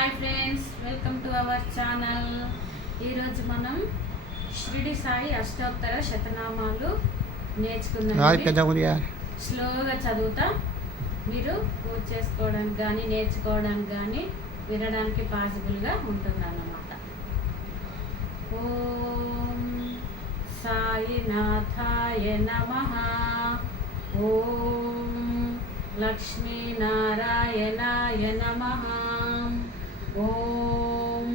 Hi friends, welcome to our channel. ఈరోజు మనం షిరిడి సాయి అష్టోత్తర శతనామాలు నేర్చుకుందాం. స్లోగా చదువుతా, మీరు పూజ చేసుకోవడానికి కానీ నేర్చుకోవడానికి కానీ వినడానికి పాసిబుల్గా ఉంటుంది అన్నమాట. ఓం సాయినాథాయ నమః. ఓం లక్ష్మీనారాయణాయ నమః. ఓం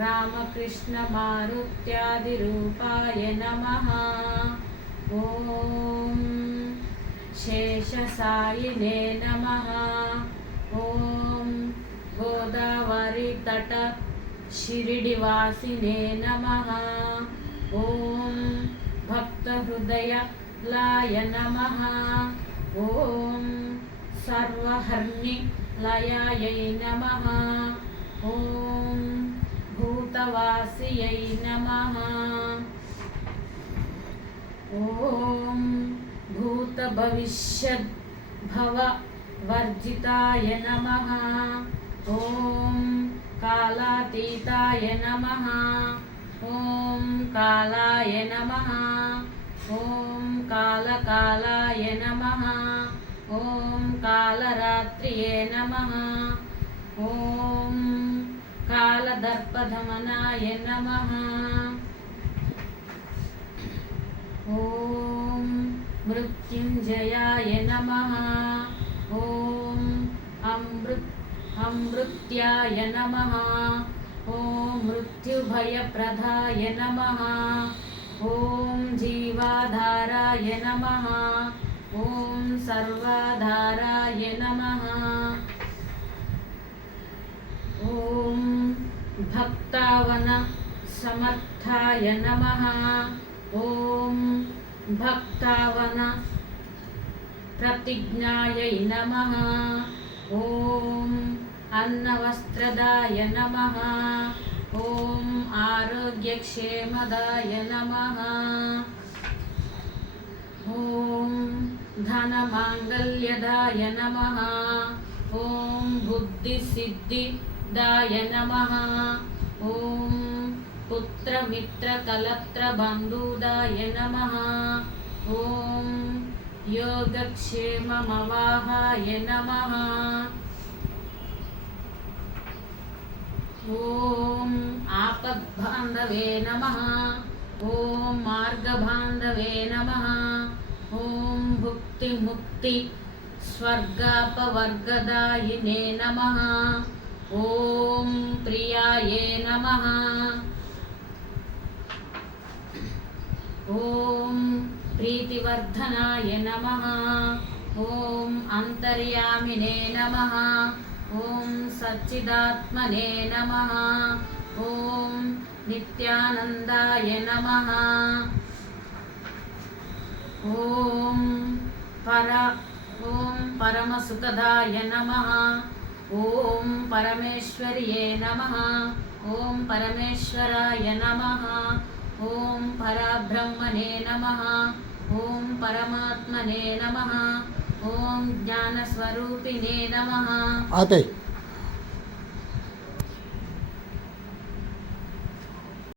రామకృష్ణ మారుత్యాదిరూపాయ నమః. ఓం శేషసాయినే నమః. ఓం గోదావరి తట షిరిడివాసినే నమః. ఓం భక్తహృదయాయ నమః. ఓం సర్వహర్ని లయాయై నమః. ఓం భూతవాసియై నమః. ఓం భూతభవిష్యద్భవ వర్జితాయ నమః. ఓం కాలాతీతాయ నమః. ఓం కాలాయ నమః. ఓం కాలకాలాయ నమః. ఓం కాలరాత్రియే నమః. ఓం కాలదర్పధమనాయ నమః. ఓం మృత్యుంజయాయ నమః. ఓం అమృత్యాయ నమః. ఓం మృత్యుభయప్రదాయ నమః. ఓం జీవాధారాయ నమః. ఓం సర్వాధారాయ నమః. ఓం భక్తావన సమర్థాయ నమః. ఓం భక్తావన ప్రతిజ్ఞాయై నమః. ఓం అన్నవస్త్రదాయ నమః. ఓం ఆరోగ్యక్షేమదాయ నమః. ఓం ధనమాంగళ్యదాయ నమః. ఓం బుద్ధిసిద్ధిదాయ నమః. ఓం పుత్రమిత్రకలత్రబంధుదాయ నమః. ఓం యోగక్షేమమవాహాయ నమః. ఓం ఆపద్బాంధవే నమః. ఓం మార్గబాంధవే నమః. ఓం భుక్తిముక్తి స్వర్గాపవర్గదాయినే నమః. ఓం ప్రియాయే నమః. ఓం ప్రీతివర్ధనాయ నమః. ఓం అంతర్యామినే నమః. ఓం సచ్చిదాత్మనే నమః. ఓం నిత్యానందాయ నమః. ఓం పరమసుఖదాయ నమః. ఓం పరమేశ్వర్యే నమః. ఓం పరమేశ్వరాయ నమః. ఓం పరబ్రహ్మణే నమః. ఓం పరమాత్మనే నమః. ఓం జ్ఞానస్వరూపిణే నమః.